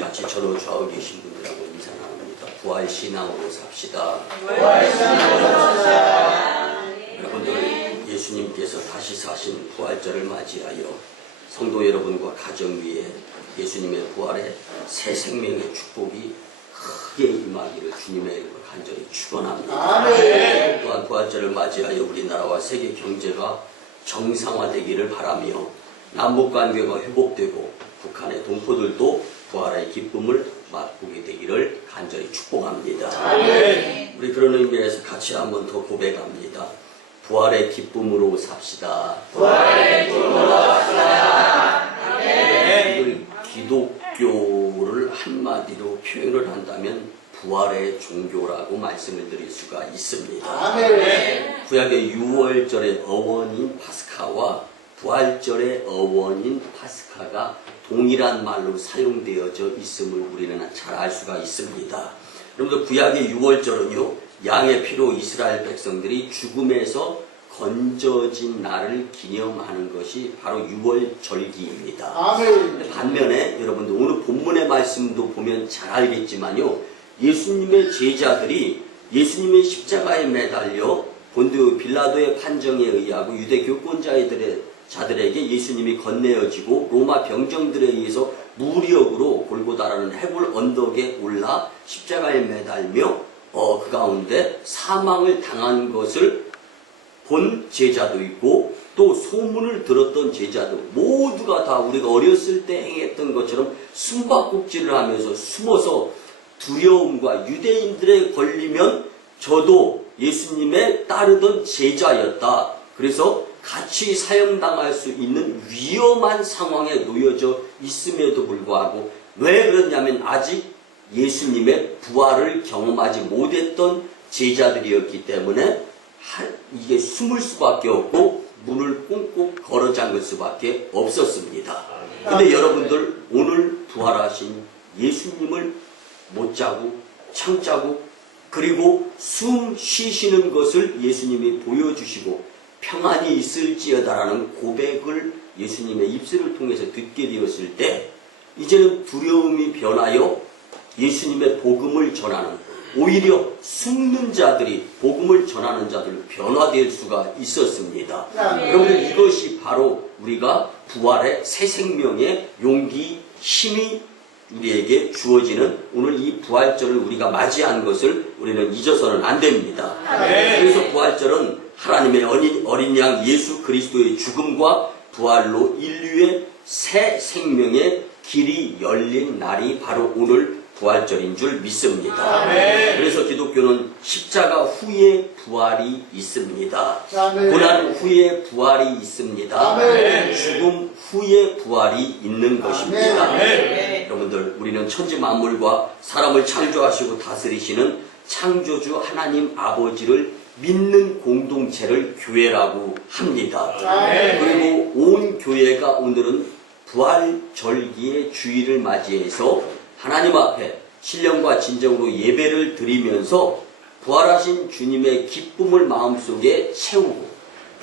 같이 저로 좌우 계신 분들하고 인사 나눕니다. 부활신앙으로 삽시다. 여러분들, 예수님께서 다시 사신 부활절을 맞이하여 성도 여러분과 가정 위에 예수님의 부활의 새 생명의 축복이 크게 임하기를 주님의 이름으로 간절히 축원합니다. 또한 부활절을 맞이하여 우리나라와 세계 경제가 정상화되기를 바라며 남북관계가 회복되고 북한의 동포들도 부활의 기쁨을 맛보게 되기를 간절히 축복합니다. 우리 그런 의미에서 같이 한번 더 고백합니다. 부활의 기쁨으로 삽시다. 부활의 기쁨으로 삽시다. 이걸 기독교를 한마디로 표현을 한다면 부활의 종교라고 말씀을 드릴 수가 있습니다. 구약의 유월절의 어원인 파스카와 부활절의 어원인 파스카가 동일한 말로 사용되어져 있음을 우리는 잘 알 수가 있습니다. 여러분들, 구약의 유월절은요, 양의 피로 이스라엘 백성들이 죽음에서 건져진 날을 기념하는 것이 바로 유월절기입니다. 반면에 여러분들, 오늘 본문의 말씀도 보면 잘 알겠지만요, 예수님의 제자들이 예수님의 십자가에 매달려 본디오 빌라도의 판정에 의하고 유대 교권자들에게 예수님이 건네어지고 로마 병정들에 의해서 무력으로 골고다라는 해골 언덕에 올라 십자가에 매달며 그 가운데 사망을 당한 것을 본 제자도 있고, 또 소문을 들었던 제자도 모두가 다 우리가 어렸을 때 행했던 것처럼 숨바꼭질을 하면서 숨어서 두려움과 유대인들에 걸리면 저도 예수님의 따르던 제자였다. 그래서 같이 사형당할 수 있는 위험한 상황에 놓여져 있음에도 불구하고, 왜 그러냐면 아직 예수님의 부활을 경험하지 못했던 제자들이었기 때문에 이게 숨을 수밖에 없고 문을 꽁꽁 걸어 잠글 수밖에 없었습니다. 근데 여러분들, 오늘 부활하신 예수님을 못자고 참자고 그리고 숨 쉬시는 것을 예수님이 보여주시고 평안이 있을지어다라는 고백을 예수님의 입술을 통해서 듣게 되었을 때, 이제는 두려움이 변하여 예수님의 복음을 전하는, 오히려 숨는 자들이 복음을 전하는 자들로 변화될 수가 있었습니다. 여러분들, 이것이 바로 우리가 부활의 새 생명의 용기, 힘이 우리에게 주어지는 오늘 이 부활절을 우리가 맞이한 것을 우리는 잊어서는 안 됩니다. 그래서 부활절은 하나님의 어린 양 예수 그리스도의 죽음과 부활로 인류의 새 생명의 길이 열린 날이 바로 오늘 부활절인 줄 믿습니다. 그래서 기독교는 십자가 후에 부활이 있습니다. 고난 후에 부활이 있습니다. 죽음 후에 부활이 있는 것입니다. 여러분들, 우리는 천지 만물과 사람을 창조하시고 다스리시는 창조주 하나님 아버지를 믿는 공동체를 교회라고 합니다. 그리고 온 교회가 오늘은 부활절기의 주일을 맞이해서 하나님 앞에 신령과 진정으로 예배를 드리면서 부활하신 주님의 기쁨을 마음속에 채우고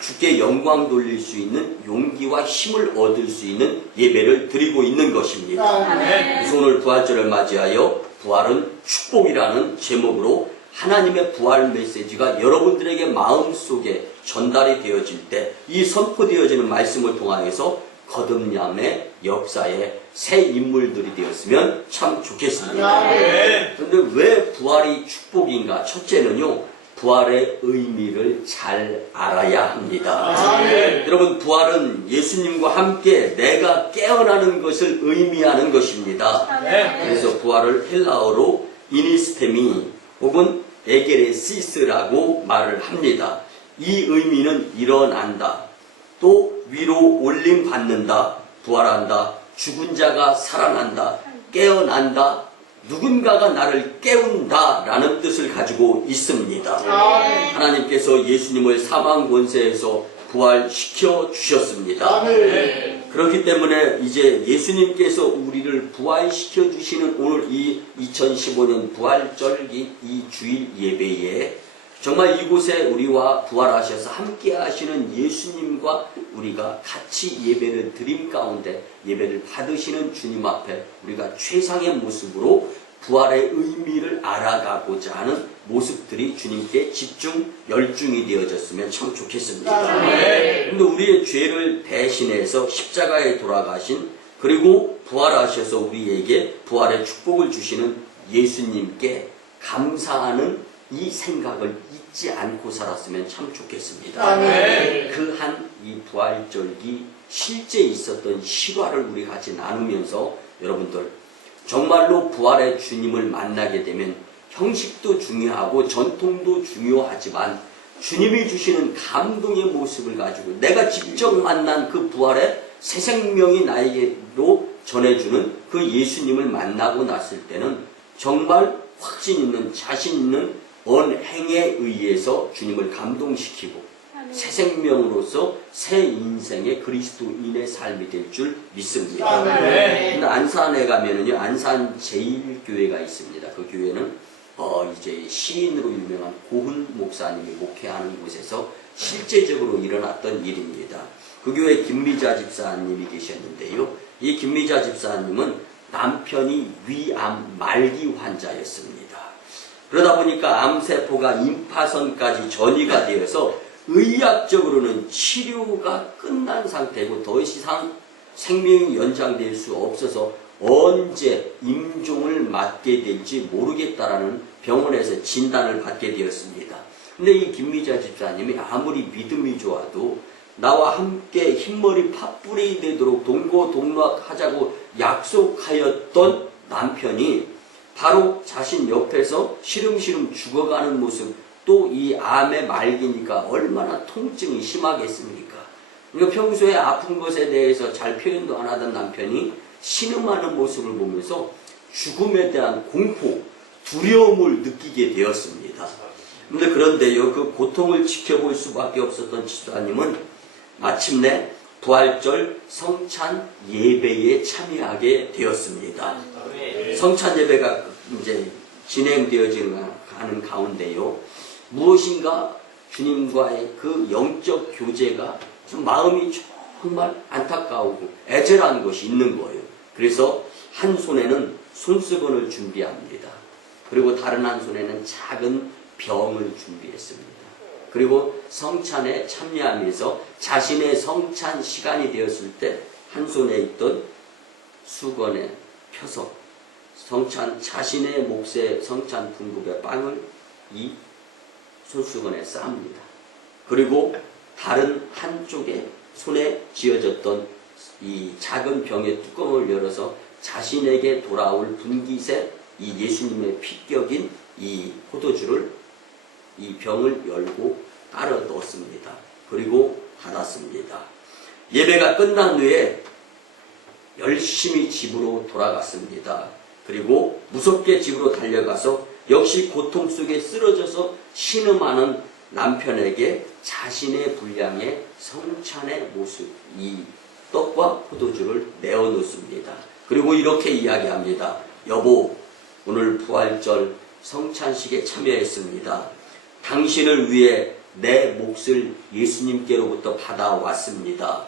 주께 영광 돌릴 수 있는 용기와 힘을 얻을 수 있는 예배를 드리고 있는 것입니다. 그래서 오늘 부활절을 맞이하여 부활은 축복이라는 제목으로 하나님의 부활 메시지가 여러분들에게 마음속에 전달이 되어질 때 이 선포되어지는 말씀을 통하여서 거듭남의 역사에 새 인물들이 되었으면 참 좋겠습니다. 그런데 왜 부활이 축복인가? 첫째는요, 부활의 의미를 잘 알아야 합니다. 여러분, 부활은 예수님과 함께 내가 깨어나는 것을 의미하는 것입니다. 그래서 부활을 헬라어로 이니스테미 혹은 에게레시스라고 말을 합니다. 이 의미는 일어난다, 또 위로 올림 받는다, 부활한다, 죽은 자가 살아난다, 깨어난다, 누군가가 나를 깨운다 라는 뜻을 가지고 있습니다. 하나님께서 예수님을 사망 권세에서 부활시켜 주셨습니다. 그렇기 때문에 이제 예수님께서 우리를 부활시켜 주시는 오늘 이 2015년 부활절기 이 주일 예배에 정말 이곳에 우리와 부활하셔서 함께 하시는 예수님과 우리가 같이 예배를 드림 가운데 예배를 받으시는 주님 앞에 우리가 최상의 모습으로 부활의 의미를 알아가고자 하는 모습들이 주님께 집중, 열중이 되어졌으면 참 좋겠습니다. 그런데 우리의 죄를 대신해서 십자가에 돌아가신 그리고 부활하셔서 우리에게 부활의 축복을 주시는 예수님께 감사하는 이 생각을 잊지 않고 살았으면 참 좋겠습니다. 그 한 이 부활절기 실제 있었던 실화를 우리 같이 나누면서 여러분들 정말로 부활의 주님을 만나게 되면 형식도 중요하고 전통도 중요하지만 주님이 주시는 감동의 모습을 가지고 내가 직접 만난 그 부활의 새 생명이 나에게로 전해주는 그 예수님을 만나고 났을 때는 정말 확신 있는 자신 있는 언행에 의해서 주님을 감동시키고 새 생명으로서 새 인생의 그리스도인의 삶이 될 줄 믿습니다. 근데 안산에 가면은요, 안산 제1교회가 있습니다. 그 교회는 이제 시인으로 유명한 고훈 목사님이 목회하는 곳에서 실제적으로 일어났던 일입니다. 그 교회 김미자 집사님이 계셨는데요. 이 김미자 집사님은 남편이 위암 말기 환자였습니다. 그러다 보니까 암세포가 임파선까지 전이가 되어서 의학적으로는 치료가 끝난 상태고 더 이상 생명이 연장될 수 없어서 언제 임종을 맞게 될지 모르겠다라는 병원에서 진단을 받게 되었습니다. 근데 이 김미자 집사님이 아무리 믿음이 좋아도 나와 함께 흰머리 팥불이 되도록 동거동락하자고 약속하였던 남편이 바로 자신 옆에서 시름시름 죽어가는 모습, 또 이 암의 말기니까 얼마나 통증이 심하겠습니까? 그러니까 평소에 아픈 것에 대해서 잘 표현도 안 하던 남편이 신음하는 모습을 보면서 죽음에 대한 공포, 두려움을 느끼게 되었습니다. 그런데요, 그 고통을 지켜볼 수밖에 없었던 집사님은 마침내 부활절 성찬 예배에 참여하게 되었습니다. 성찬 예배가 이제 진행되어지는 가운데요, 무엇인가 주님과의 그 영적 교제가 좀 마음이 정말 안타까우고 애절한 것이 있는 거예요. 그래서 한 손에는 손수건을 준비합니다. 그리고 다른 한 손에는 작은 병을 준비했습니다. 그리고 성찬에 참여하면서 자신의 성찬 시간이 되었을 때 한 손에 있던 수건에 펴서 자신의 몫의 성찬 분급의 빵을 이 손수건에 쌉니다. 그리고 다른 한쪽에 손에 쥐어졌던 이 작은 병의 뚜껑을 열어서 자신에게 돌아올 분깃에 이 예수님의 피격인 이 포도주를 이 병을 열고 따라 넣었습니다. 그리고 닫았습니다. 예배가 끝난 후에 열심히 집으로 돌아갔습니다. 그리고 무섭게 집으로 달려가서 역시 고통 속에 쓰러져서 신음하는 남편에게 자신의 분량의 성찬의 모습, 이 떡과 포도주를 내어놓습니다. 그리고 이렇게 이야기합니다. 여보, 오늘 부활절 성찬식에 참여했습니다. 당신을 위해 내 몫을 예수님께로부터 받아왔습니다.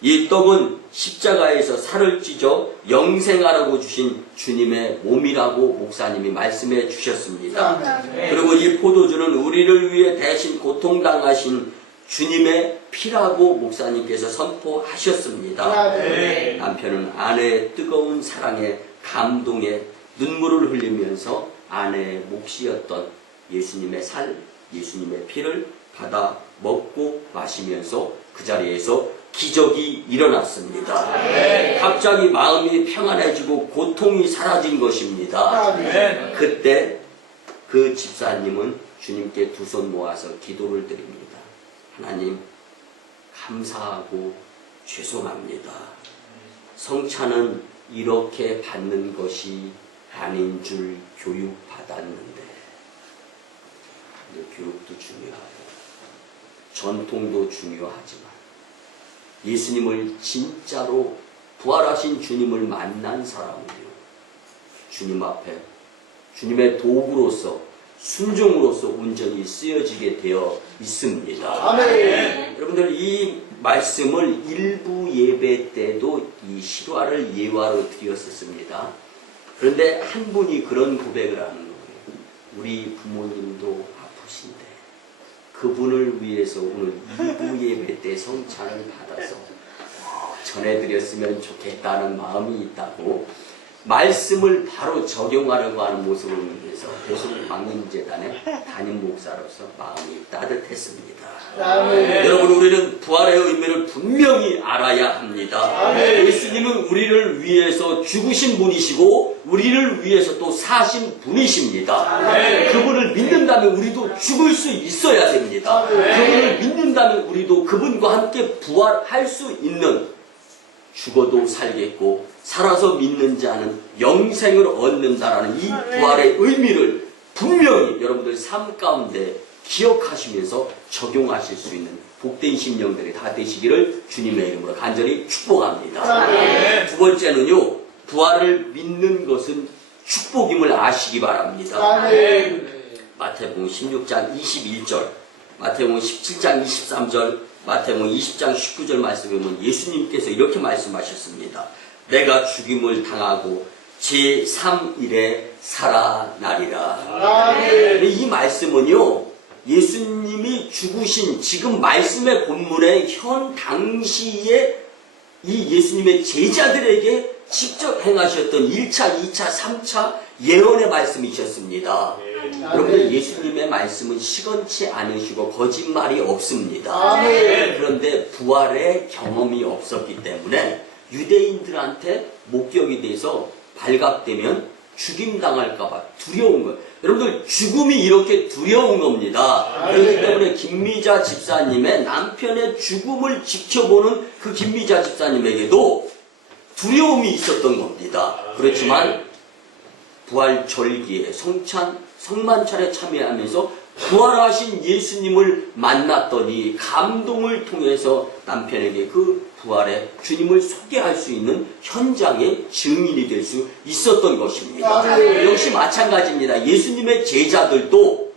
이 떡은 십자가에서 살을 찢어 영생하라고 주신 주님의 몸이라고 목사님이 말씀해 주셨습니다. 그리고 이 포도주는 우리를 위해 대신 고통당하신 주님의 피라고 목사님께서 선포하셨습니다. 남편은 아내의 뜨거운 사랑에 감동에 눈물을 흘리면서 아내의 몫이었던 예수님의 살, 예수님의 피를 받아 먹고 마시면서 그 자리에서 기적이 일어났습니다. 갑자기 마음이 평안해지고 고통이 사라진 것입니다. 그때 그 집사님은 주님께 두 손 모아서 기도를 드립니다. 하나님, 감사하고 죄송합니다. 성찬은 이렇게 받는 것이 아닌 줄 교육받았는데, 교육도 중요하고 전통도 중요하지만 예수님을 진짜로 부활하신 주님을 만난 사람은요, 주님 앞에 주님의 도구로서 순종으로서 온전히 쓰여지게 되어 있습니다. 아멘. 여러분들 이 말씀을 일부 예배 때도 이 실화를 예화로 드렸었습니다. 그런데 한 분이 그런 고백을 하는 거예요. 우리 부모님도 아프신데 그분을 위해서 오늘 2부 예배 때 성찬을 받아서 전해드렸으면 좋겠다는 마음이 있다고 말씀을 바로 적용하려고 하는 모습을 위해서 대속광림재단의 담임 목사로서 마음이 따뜻했습니다. 아멘. 여러분, 우리는 부활의 의미를 분명히 알아야 합니다. 아멘. 예수님은 우리를 위해서 죽으신 분이시고 우리를 위해서 또 사신 분이십니다. 아멘. 그분을 믿는다면 우리도 죽을 수 있어야 됩니다. 아멘. 그분을 믿는다면 우리도 그분과 함께 부활할 수 있는, 죽어도 살겠고 살아서 믿는 자는 영생을 얻는다라는 이 부활의 의미를 분명히 여러분들 삶 가운데 기억하시면서 적용하실 수 있는 복된 심령들이 다 되시기를 주님의 이름으로 간절히 축복합니다. 아멘. 두 번째는요, 부활을 믿는 것은 축복임을 아시기 바랍니다. 아멘. 마태복음 16장 21절, 마태복음 17장 23절, 마태복음 20장 19절 말씀에 보면 예수님께서 이렇게 말씀하셨습니다. 내가 죽임을 당하고 제3일에 살아나리라. 아멘. 이 말씀은요, 예수님이 죽으신 지금 말씀의 본문의 현 당시에 이 예수님의 제자들에게 직접 행하셨던 1차, 2차, 3차 예언의 말씀이셨습니다. 여러분들, 예수님의 말씀은 시건치 않으시고 거짓말이 없습니다. 아멘. 그런데 부활의 경험이 없었기 때문에 유대인들한테 목격이 돼서 발각되면 죽임당할까봐 두려운 거예요. 여러분들, 죽음이 이렇게 두려운 겁니다. 그렇기 때문에 김미자 집사님의 남편의 죽음을 지켜보는 그 김미자 집사님에게도 두려움이 있었던 겁니다. 그렇지만 부활 절기에 성만찬에 참여하면서 부활하신 예수님을 만났더니 감동을 통해서 남편에게 그 부활의 주님을 소개할 수 있는 현장의 증인이 될 수 있었던 것입니다. 역시 마찬가지입니다. 예수님의 제자들도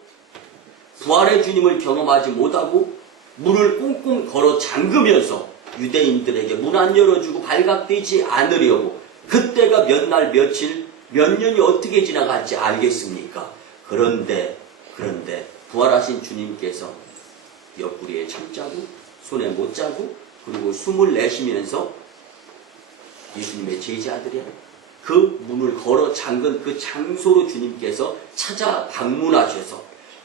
부활의 주님을 경험하지 못하고 문을 꽁꽁 걸어 잠그면서 유대인들에게 문 안 열어주고 발각되지 않으려고, 그때가 몇 날 며칠 몇 년이 어떻게 지나갈지 알겠습니까? 그런데 부활하신 주님께서 옆구리에 참자고 손에 못자고 그리고 숨을 내쉬면서 예수님의 제자들이 그 문을 걸어 잠근 그 장소로 주님께서 찾아 방문하셔서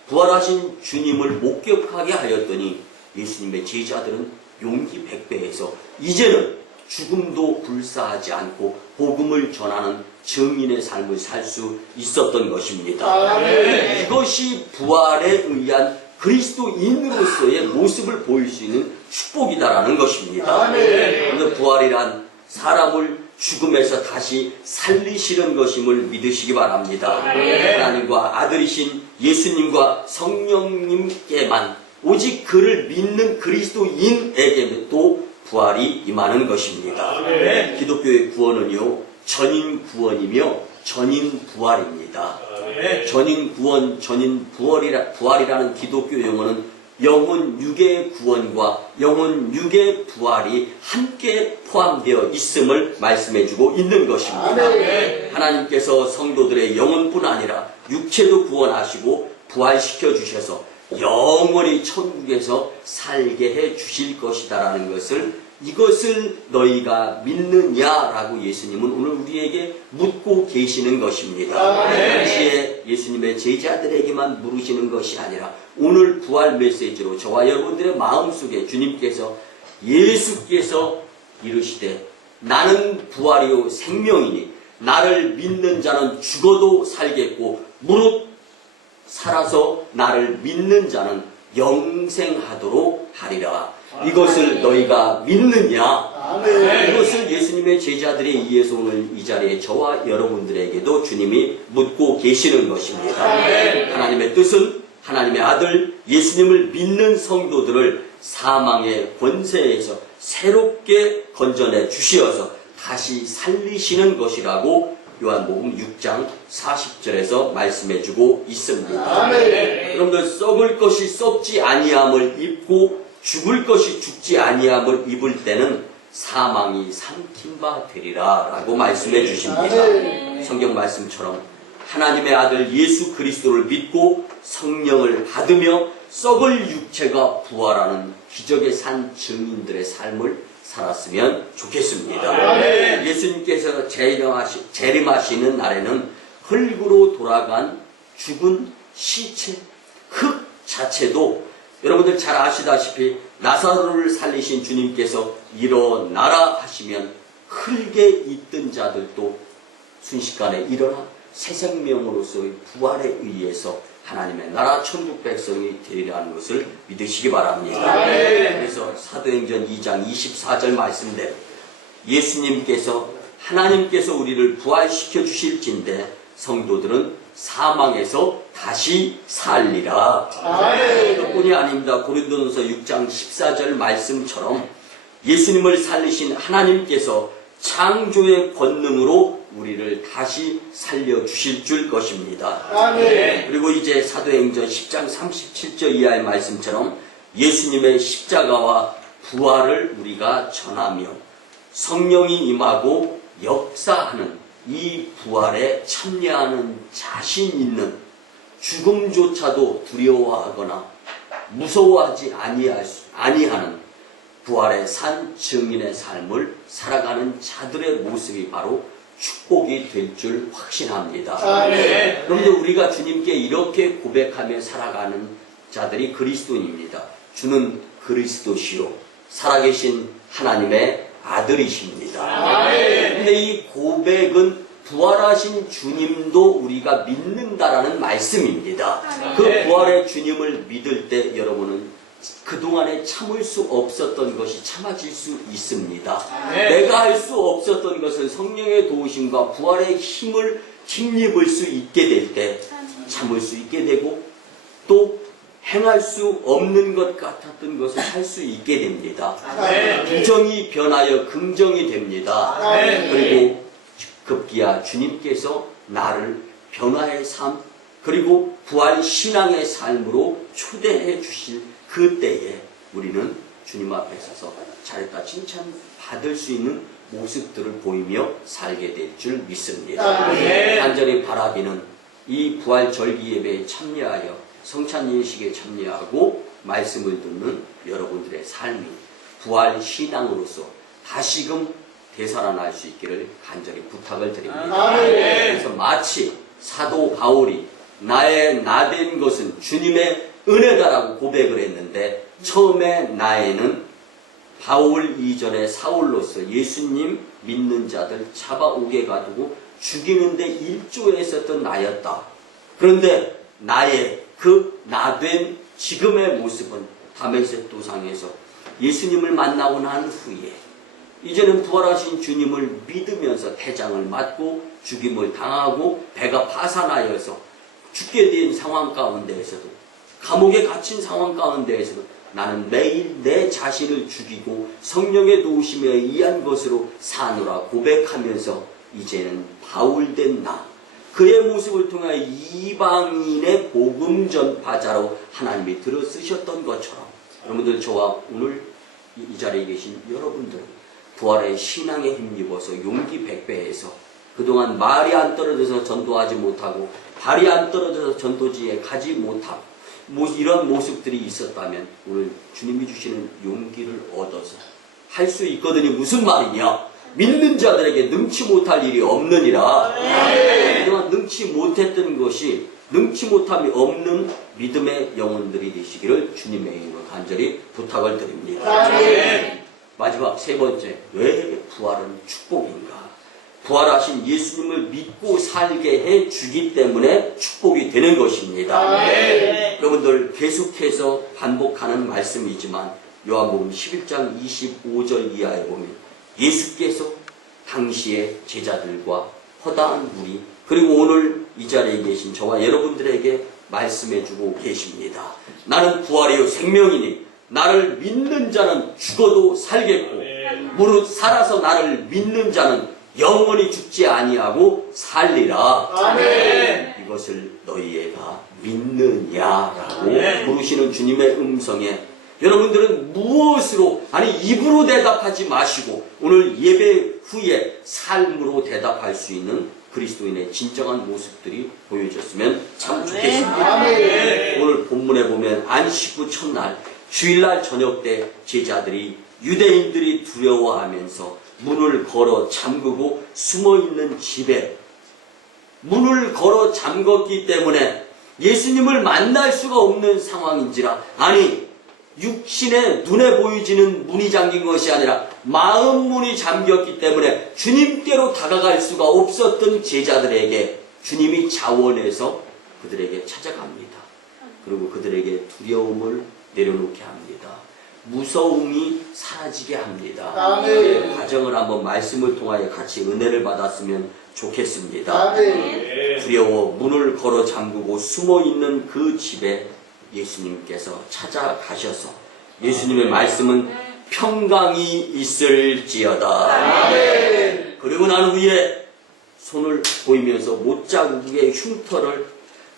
부활하신 주님을 목격하게 하였더니 예수님의 제자들은 용기 백배해서 이제는 죽음도 불사하지 않고 복음을 전하는 증인의 삶을 살 수 있었던 것입니다. 아멘. 이것이 부활에 의한 그리스도인으로서의 모습을 보일 수 있는 축복이다라는 것입니다. 아멘. 그런데 부활이란 사람을 죽음에서 다시 살리시는 것임을 믿으시기 바랍니다. 하나님과 아들이신 예수님과 성령님께만, 오직 그를 믿는 그리스도인에게도 부활이 임하는 것입니다. 기독교의 구원은요, 전인 구원이며 전인 부활입니다. 전인 구원, 전인 부활이라는 기독교 용어는 영혼 육의 구원과 영혼 육의 부활이 함께 포함되어 있음을 말씀해주고 있는 것입니다. 하나님께서 성도들의 영혼뿐 아니라 육체도 구원하시고 부활시켜 주셔서 영원히 천국에서 살게 해 주실 것이다라는 것을, 이것을 너희가 믿느냐라고 예수님은 오늘 우리에게 묻고 계시는 것입니다. 당시에 예수님의 제자들에게만 물으시는 것이 아니라 오늘 부활 메시지로 저와 여러분들의 마음속에 주님께서, 예수께서 이르시되 나는 부활이요 생명이니 나를 믿는 자는 죽어도 살겠고 무릇 살아서 나를 믿는 자는 영생하도록 하리라. 이것을 너희가 믿느냐? 아멘. 이것을 예수님의 제자들에 의해서 오늘 이 자리에 저와 여러분들에게도 주님이 묻고 계시는 것입니다. 아멘. 하나님의 뜻은 하나님의 아들 예수님을 믿는 성도들을 사망의 권세에서 새롭게 건져내 주시어서 다시 살리시는 것이라고 요한복음 6장 40절에서 말씀해주고 있습니다. 아멘. 여러분들 썩을 것이 썩지 아니함을 입고 죽을 것이 죽지 아니함을 입을 때는 사망이 삼킨 바 되리라 라고 말씀해 주십니다. 아멘. 성경 말씀처럼 하나님의 아들 예수 그리스도를 믿고 성령을 받으며 썩을 육체가 부활하는 기적의 산 증인들의 삶을 살았으면 좋겠습니다. 아멘. 예수님께서 재림하시는 날에는 흙으로 돌아간 죽은 시체, 흙 자체도 여러분들 잘 아시다시피 나사로를 살리신 주님께서 일어나라 하시면 흙에 있던 자들도 순식간에 일어나 새 생명으로서의 부활에 의해서 하나님의 나라 천국 백성이 되리라는 것을 믿으시기 바랍니다. 아멘. 그래서 사도행전 2장 24절 말씀대로 예수님께서 하나님께서 우리를 부활시켜 주실진데 성도들은 사망에서 다시 살리라. 아멘. 그뿐이 아닙니다. 고린도전서 6장 14절 말씀처럼 예수님을 살리신 하나님께서 창조의 권능으로 우리를 다시 살려주실 줄 것입니다. 아멘. 그리고 이제 사도행전 10장 37절 이하의 말씀처럼 예수님의 십자가와 부활을 우리가 전하며 성령이 임하고 역사하는 이 부활에 참여하는 자신 있는 죽음조차도 두려워하거나 무서워하지 아니하는 부활의 산 증인의 삶을 살아가는 자들의 모습이 바로 축복이 될 줄 확신합니다. 아멘. 그런데 우리가 주님께 이렇게 고백하며 살아가는 자들이 그리스도인입니다. 주는 그리스도시요 살아계신 하나님의 아들이십니다. 아멘. 그런데 이 고백은 부활하신 주님도 우리가 믿는다라는 말씀입니다. 그 부활의 주님을 믿을 때 여러분은 그동안에 참을 수 없었던 것이 참아질 수 있습니다. 내가 할 수 없었던 것은 성령의 도우심과 부활의 힘을 힘입을 수 있게 될 때 참을 수 있게 되고 또 행할 수 없는 것 같았던 것을 할 수 있게 됩니다. 부정이 변하여 긍정이 됩니다. 그리고 급기야 주님께서 나를 변화의 삶 그리고 부활 신앙의 삶으로 초대해 주실 그때에 우리는 주님 앞에 서서 잘했다 칭찬 받을 수 있는 모습들을 보이며 살게 될 줄 믿습니다. 간절히 바라기는 이 부활 절기 예배에 참여하여 성찬 예식에 참여하고 말씀을 듣는 여러분들의 삶이 부활 신앙으로서 다시금 되살아날 수 있기를 간절히 부탁을 드립니다. 그래서 마치 사도 바울이 나의 나된 것은 주님의 은혜다라고 고백을 했는데 처음에 나에는 바울 이전에 사울로서 예수님 믿는 자들 잡아오게 가두고 죽이는데 일조했었던 나였다. 그런데 나의 그 나된 지금의 모습은 다메섹 도상에서 예수님을 만나고 난 후에 이제는 부활하신 주님을 믿으면서 태장을 맞고 죽임을 당하고 배가 파산하여서 죽게 된 상황 가운데에서도 감옥에 갇힌 상황 가운데에서도 나는 매일 내 자신을 죽이고 성령의 도우심에 의한 것으로 사노라 고백하면서 이제는 바울된 나 그의 모습을 통해 이방인의 복음 전파자로 하나님이 들어쓰셨던 것처럼 여러분들 저와 오늘 이 자리에 계신 여러분들은 부활의 신앙에 힘입어서 용기 백배해서 그동안 말이 안 떨어져서 전도하지 못하고 발이 안 떨어져서 전도지에 가지 못하고 이런 모습들이 있었다면 오늘 주님이 주시는 용기를 얻어서 할 수 있거든요. 무슨 말이냐? 믿는 자들에게 능치 못할 일이 없느니라. 그동안 능치 못했던 것이 능치 못함이 없는 믿음의 영혼들이 되시기를 주님의 이름으로 간절히 부탁을 드립니다. 마지막 세 번째, 왜 부활은 축복인가? 부활하신 예수님을 믿고 살게 해 주기 때문에 축복이 되는 것입니다. 여러분들 계속해서 반복하는 말씀이지만 요한복음 11장 25절 이하에 보면 예수께서 당시의 제자들과 허다한 무리 그리고 오늘 이 자리에 계신 저와 여러분들에게 말씀해주고 계십니다. 나는 부활이요 생명이니 나를 믿는 자는 죽어도 살겠고 무릇 살아서 나를 믿는 자는 영원히 죽지 아니하고 살리라. 아멘. 이것을 너희가 믿느냐라고 아멘. 부르시는 주님의 음성에 여러분들은 무엇으로, 아니 입으로 대답하지 마시고 오늘 예배 후에 삶으로 대답할 수 있는 그리스도인의 진정한 모습들이 보여졌으면 참 좋겠습니다. 아멘. 오늘 본문에 보면 안식 후 첫날 주일날 저녁 때 제자들이 유대인들이 두려워하면서 문을 걸어 잠그고 숨어있는 집에 문을 걸어 잠궜기 때문에 예수님을 만날 수가 없는 상황인지라, 아니 육신의 눈에 보이지는 문이 잠긴 것이 아니라 마음 문이 잠겼기 때문에 주님께로 다가갈 수가 없었던 제자들에게 주님이 자원해서 그들에게 찾아갑니다. 그리고 그들에게 두려움을 내려놓게 합니다. 무서움이 사라지게 합니다. 아멘. 그 과정을 한번 말씀을 통하여 같이 은혜를 받았으면 좋겠습니다. 아멘. 두려워 문을 걸어 잠그고 숨어있는 그 집에 예수님께서 찾아가셔서 예수님의 말씀은 평강이 있을지어다. 아멘. 그리고 난 후에 손을 보이면서 못자국의 흉터를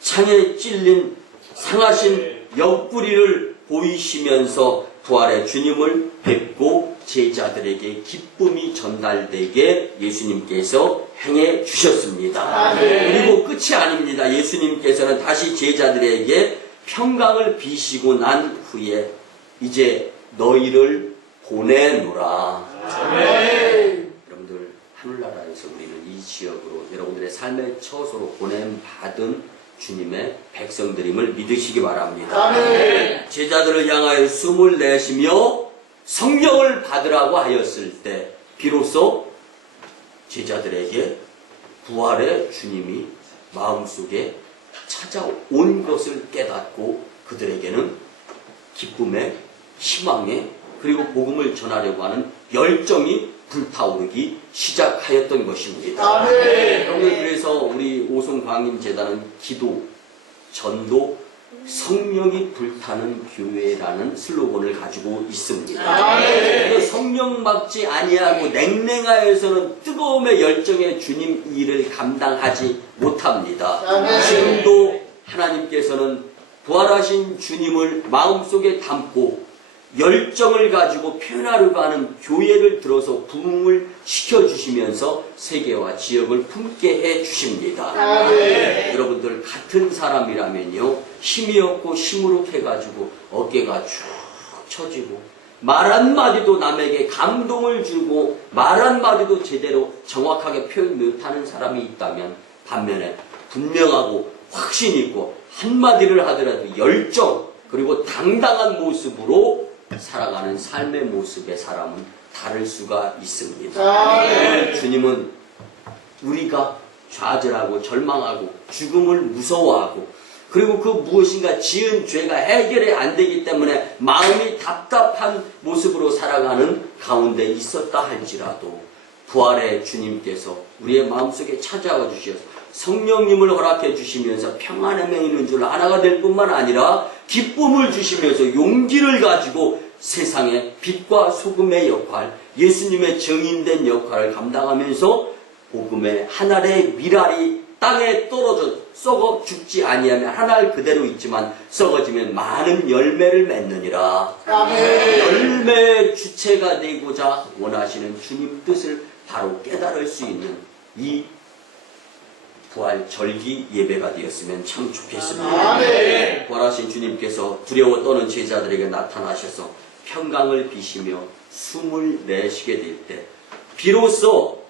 창에 찔린 상하신 옆구리를 보이시면서 부활의 주님을 뵙고 제자들에게 기쁨이 전달되게 예수님께서 행해 주셨습니다. 아멘. 그리고 끝이 아닙니다. 예수님께서는 다시 제자들에게 평강을 비시고 난 후에 이제 너희를 보내노라. 아멘. 여러분들 하늘나라에서 우리는 이 지역으로 여러분들의 삶의 처소로 보냄받은 주님의 백성들임을 믿으시기 바랍니다. 아멘. 제자들을 향하여 숨을 내쉬며 성령을 받으라고 하였을 때 비로소 제자들에게 부활의 주님이 마음속에 찾아온 것을 깨닫고 그들에게는 기쁨에 희망에 그리고 복음을 전하려고 하는 열정이 불타오르기 시작하였던 것입니다. 아멘. 여러분, 그래서 우리 오송광림재단은 기도, 전도, 성령이 불타는 교회라는 슬로건을 가지고 있습니다. 아멘. 성령 받지 아니하고 냉랭하여서는 뜨거움의 열정의 주님 일을 감당하지 못합니다. 아멘. 지금도 하나님께서는 부활하신 주님을 마음속에 담고 열정을 가지고 표현하려고 하는 교회를 들어서 부흥을 시켜주시면서 세계와 지역을 품게 해주십니다. 아멘. 여러분들 같은 사람이라면요, 힘이 없고 시무룩해가지고 어깨가 쭉 처지고 말 한마디도 남에게 감동을 주고 말 한마디도 제대로 정확하게 표현 못하는 사람이 있다면 반면에 분명하고 확신 있고 한마디를 하더라도 열정 그리고 당당한 모습으로 살아가는 삶의 모습의 사람은 다를 수가 있습니다. 아멘. 주님은 우리가 좌절하고 절망하고 죽음을 무서워하고 그리고 그 무엇인가 지은 죄가 해결이 안 되기 때문에 마음이 답답한 모습으로 살아가는 가운데 있었다 할지라도 부활의 주님께서 우리의 마음속에 찾아와 주셔서 성령님을 허락해 주시면서 평안에 맹이는 줄 하나가 될 뿐만 아니라 기쁨을 주시면서 용기를 가지고 세상의 빛과 소금의 역할, 예수님의 정인된 역할을 감당하면서 복음의 한 알의 밀알이 땅에 떨어져 썩어 죽지 아니하면 한 알 그대로 있지만 썩어지면 많은 열매를 맺느니라. 아멘. 열매의 주체가 되고자 원하시는 주님 뜻을 바로 깨달을 수 있는 이 부활 절기 예배가 되었으면 참 좋겠습니다. 아멘. 부활하신 주님께서 두려워 떠는 제자들에게 나타나셔서 평강을 비시며 숨을 내쉬게 될 때 비로소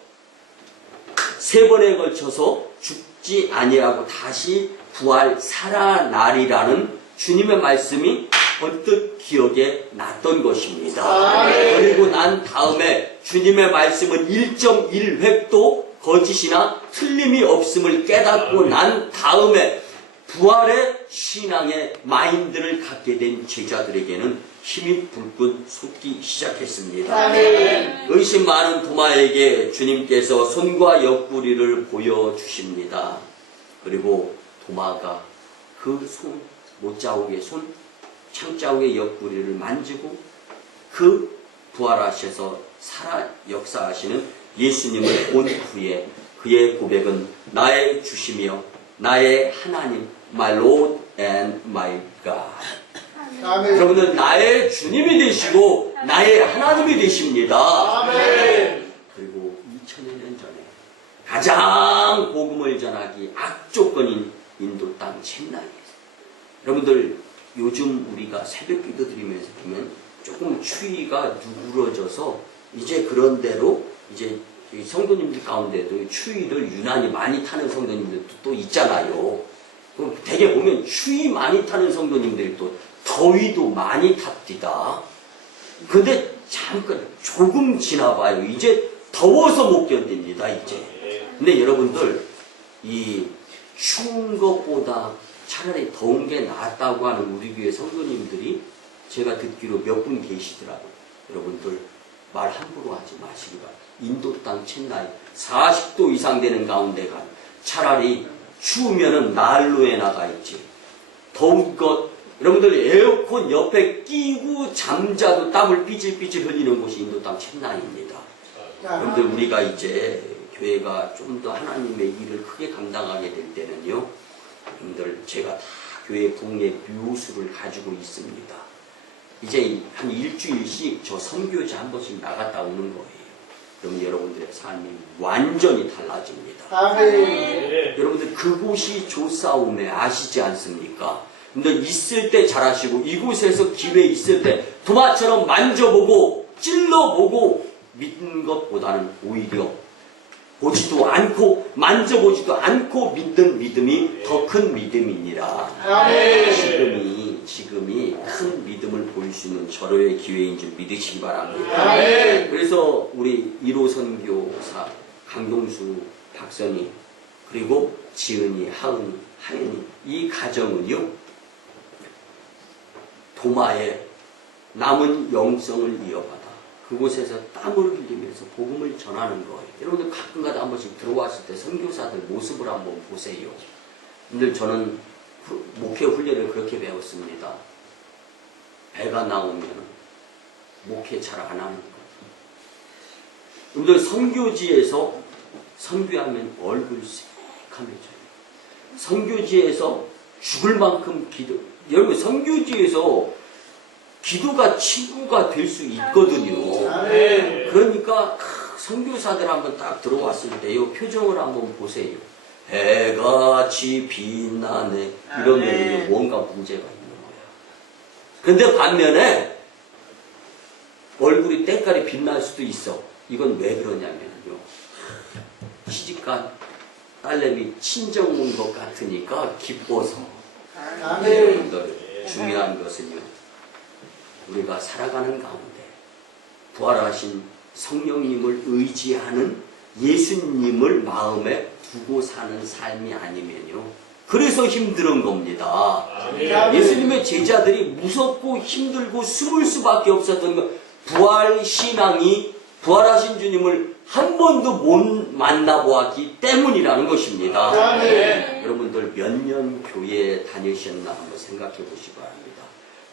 세 번에 걸쳐서 죽지 아니하고 다시 부활 살아나리라는 주님의 말씀이 번뜩 기억에 났던 것입니다. 아멘. 그리고 난 다음에 주님의 말씀은 1.1획도 거짓이나 틀림이 없음을 깨닫고 난 다음에 부활의 신앙의 마인드를 갖게 된 제자들에게는 힘이 불끈 솟기 시작했습니다. 아멘. 의심 많은 도마에게 주님께서 손과 옆구리를 보여주십니다. 그리고 도마가 그 손, 못자국의 손, 창자국의 옆구리를 만지고 그 부활하셔서 살아 역사하시는 예수님을 본 후에 그의 고백은 나의 주시며 나의 하나님, my Lord and my God. 아멘. 여러분들 나의 주님이 되시고 나의 하나님이 되십니다. 아멘. 그리고 2000년 전에 가장 복음을 전하기 악조건인 인도 땅 챈나이에서 여러분들 요즘 우리가 새벽 기도 드리면서 보면 조금 추위가 누그러져서 이제 그런 대로 이제 성도님들 가운데도 추위를 유난히 많이 타는 성도님들도 또 있잖아요. 그럼 되게 보면 추위 많이 타는 성도님들도 더위도 많이 탑디다. 근데 잠깐 조금 지나봐요. 이제 더워서 못 견딥니다. 이제. 근데 여러분들 이 추운 것보다 차라리 더운 게 낫다고 하는 우리 교회 성도님들이 제가 듣기로 몇 분 계시더라고요. 여러분들 말 함부로 하지 마시기 바랍니다. 인도 땅 챈나이 40도 이상 되는 가운데 가 차라리 추우면은 난로에 나가 있지. 더운 것 여러분들 에어컨 옆에 끼고 잠자도 땀을 삐질삐질 흘리는 곳이 인도 땅 챈나이입니다. 여러분들 우리가 이제 교회가 좀 더 하나님의 일을 크게 감당하게 될 때는요. 여러분들 제가 다 교회 부흥의 묘수를 가지고 있습니다. 이제 한 일주일씩 저 선교지 한 번씩 나갔다 오는 거예요. 그럼 여러분들의 삶이 완전히 달라집니다. 아멘. 여러분들 그곳이 조싸움에 아시지 않습니까? 근데 있을 때 잘하시고 이곳에서 기회 있을 때 도마처럼 만져보고 찔러보고 믿는 것보다는 오히려 보지도 않고 만져보지도 않고 믿는 믿음이 더 큰 믿음이니라. 아멘. 지금이 큰 믿음을 보일 수 있는 절호의 기회인 줄 믿으시기 바랍니다. 아멘. 그래서 우리 1호 선교사 강동수 박선희 그리고 지은이, 하은이, 하연이 이 가정은요 도마에 남은 영성을 이어받아 그곳에서 땀을 흘리면서 복음을 전하는 거예요. 여러분들 가끔가다 한 번씩 들어왔을 때 선교사들 모습을 한번 보세요. 근데 저는 목회 훈련을 그렇게 배웠습니다. 배가 나오면 목회 잘 안 하는 거예요. 여러분들 선교지에서 선교하면 얼굴 새카매져요. 선교지에서 죽을 만큼 기도. 여러분 선교지에서 기도가 친구가 될 수 있거든요. 아멘. 그러니까 선교사들 한번 딱 들어왔을 때요 표정을 한번 보세요. 해같이 빛나네 이러면 뭔가 문제가 있는 거야. 근데 반면에 얼굴이 때깔이 빛날 수도 있어. 이건 왜 그러냐면요 시집간 딸내미 친정 온 것 같으니까 기뻐서. 아멘. 여러분들 중요한 것은요 우리가 살아가는 가운데 부활하신 성령님을 의지하는 예수님을 마음에 두고 사는 삶이 아니면요 그래서 힘든 겁니다. 예수님의 제자들이 무섭고 힘들고 숨을 수밖에 없었던 것 부활신앙이 부활하신 주님을 한 번도 못 만나보았기 때문이라는 것입니다. 아멘. 여러분들 몇 년 교회에 다니셨나 한번 생각해 보시기 바랍니다.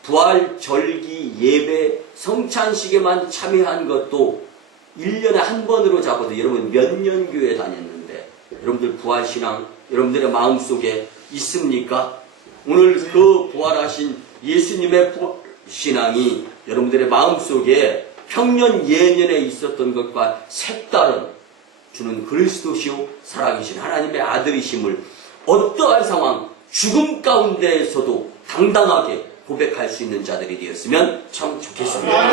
부활, 절기, 예배, 성찬식에만 참여한 것도 1년에 한 번으로 잡아도 여러분 몇 년 교회 다녔는데 여러분들 부활신앙 여러분들의 마음속에 있습니까? 오늘 그 부활하신 예수님의 신앙이 여러분들의 마음속에 평년 예년에 있었던 것과 색다른 주는 그리스도시요 살아계신 하나님의 아들이심을 어떠한 상황 죽음 가운데에서도 당당하게 고백할 수 있는 자들이 되었으면 참 좋겠습니다.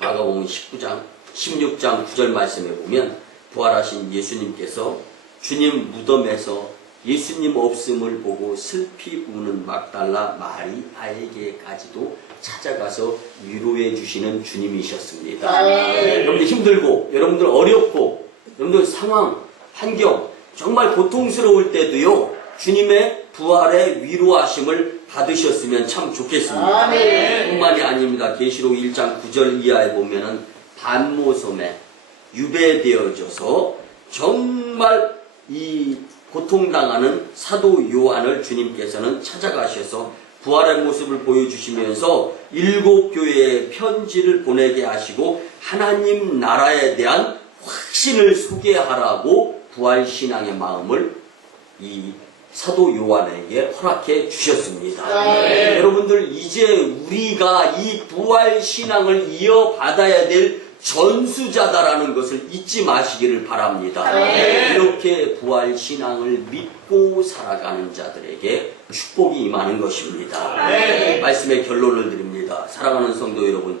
마가복음 19장 16장 9절 말씀에 보면 부활하신 예수님께서 주님 무덤에서 예수님 없음을 보고 슬피 우는 막달라 마리아에게까지도 찾아가서 위로해 주시는 주님이셨습니다. 여러분들 힘들고 여러분들 어렵고 여러분들 상황 환경 정말 고통스러울 때도요 주님의 부활의 위로하심을 받으셨으면 참 좋겠습니다. 뿐만이 아닙니다. 계시록 1장 9절 이하에 보면은 반모섬에 유배되어져서 정말 이 고통당하는 사도 요한을 주님께서는 찾아가셔서 부활의 모습을 보여주시면서 7 교회에 편지를 보내게 하시고 하나님 나라에 대한 신을 소개하라고 부활신앙의 마음을 이 사도 요한에게 허락해 주셨습니다. 여러분들 이제 우리가 이 부활신앙을 이어받아야 될 전수자다라는 것을 잊지 마시기를 바랍니다. 이렇게 부활신앙을 믿고 살아가는 자들에게 축복이 임하는 것입니다. 말씀의 결론을 드립니다. 사랑하는 성도 여러분,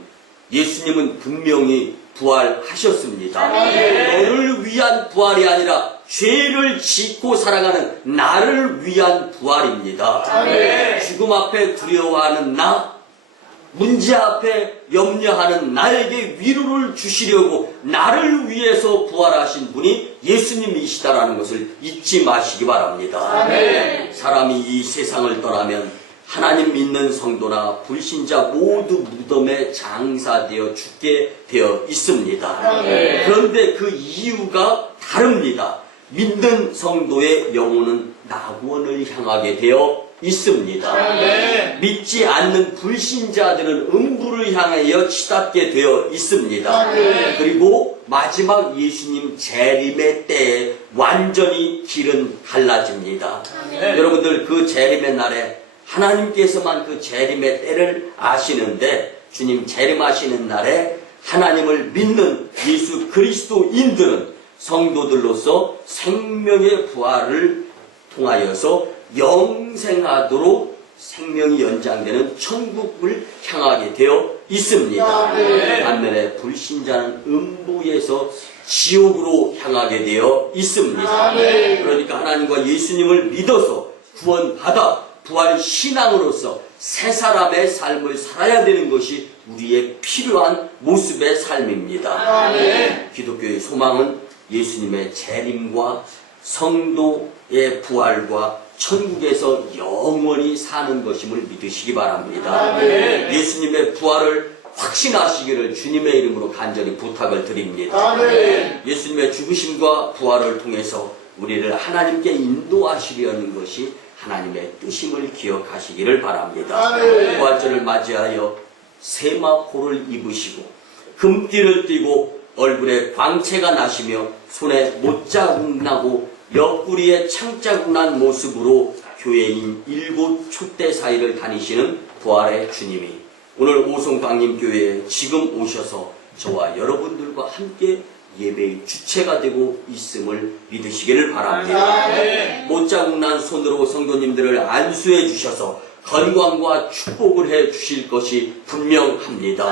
예수님은 분명히 부활하셨습니다. 너를 위한 부활이 아니라 죄를 짓고 살아가는 나를 위한 부활입니다. 죽음 앞에 두려워하는 나, 문제 앞에 염려하는 나에게 위로를 주시려고 나를 위해서 부활하신 분이 예수님이시다라는 것을 잊지 마시기 바랍니다. 사람이 이 세상을 떠나면 하나님 믿는 성도나 불신자 모두 무덤에 장사되어 죽게 되어 있습니다. 그런데 그 이유가 다릅니다. 믿는 성도의 영혼은 낙원을 향하게 되어 있습니다. 믿지 않는 불신자들은 음부를 향하여 치닫게 되어 있습니다. 그리고 마지막 예수님 재림의 때에 완전히 길은 갈라집니다. 여러분들 그 재림의 날에 하나님께서만 그 재림의 때를 아시는데 주님 재림하시는 날에 하나님을 믿는 예수 그리스도인들은 성도들로서 생명의 부활을 통하여서 영생하도록 생명이 연장되는 천국을 향하게 되어 있습니다. 반면에 불신자는 음부에서 지옥으로 향하게 되어 있습니다. 그러니까 하나님과 예수님을 믿어서 구원받아 부활 신앙으로서 새 사람의 삶을 살아야 되는 것이 우리의 필요한 모습의 삶입니다. 기독교의 소망은 예수님의 재림과 성도의 부활과 천국에서 영원히 사는 것임을 믿으시기 바랍니다. 예수님의 부활을 확신하시기를 주님의 이름으로 간절히 부탁을 드립니다. 예수님의 죽으심과 부활을 통해서 우리를 하나님께 인도하시려는 것이 하나님의 뜻임을 기억하시기를 바랍니다. 부활절을 맞이하여 세마포를 입으시고 금띠를 띠고 얼굴에 광채가 나시며 손에 못자국 나고 옆구리에 창자국 난 모습으로 교회인 7 촛대 사이를 다니시는 부활의 주님이 오늘 오송강림교회에 지금 오셔서 저와 여러분들과 함께 예배의 주체가 되고 있음을 믿으시기를 바랍니다. 못자국 난 손으로 성도님들을 안수해 주셔서 건강과 축복을 해 주실 것이 분명합니다.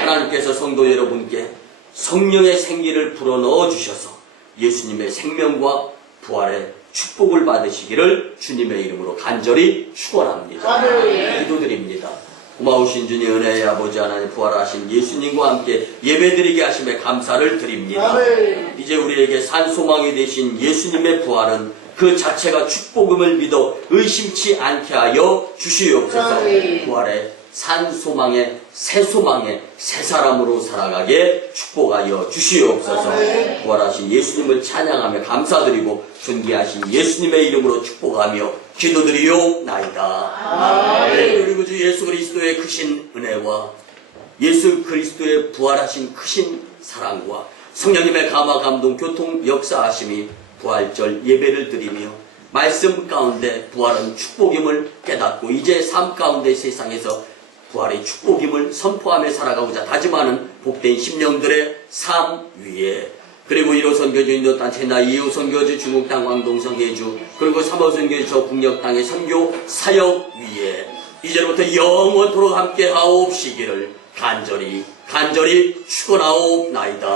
하나님께서 성도 여러분께 성령의 생기를 불어넣어 주셔서 예수님의 생명과 부활의 축복을 받으시기를 주님의 이름으로 간절히 축원합니다. 기도드립니다. 고마우신 주님 은혜의 아버지 하나님 부활하신 예수님과 함께 예배드리게 하심에 감사를 드립니다. 이제 우리에게 산소망이 되신 예수님의 부활은 그 자체가 축복음을 믿어 의심치 않게 하여 주시옵소서. 부활의 산소망의 새소망의 새 사람으로 살아가게 축복하여 주시옵소서. 부활하신 예수님을 찬양하며 감사드리고 존귀하신 예수님의 이름으로 축복하며 기도드리옵나이다. 그리고 주 예수 그리스도의 크신 은혜와 예수 그리스도의 부활하신 크신 사랑과 성령님의 감화 감동 교통 역사하심이 부활절 예배를 드리며 말씀 가운데 부활은 축복임을 깨닫고 이제 삶 가운데 세상에서 부활의 축복임을 선포하며 살아가고자 다짐하는 복된 심령들의 삶 위에 그리고 1호 선교주 인도단체 나 2호 선교주 중국 땅 광동성 해주 그리고 3호 선교주 저 북녘 땅의 선교 사역 위에 이제부터 영원토록 함께 하옵시기를 간절히 축원하옵나이다.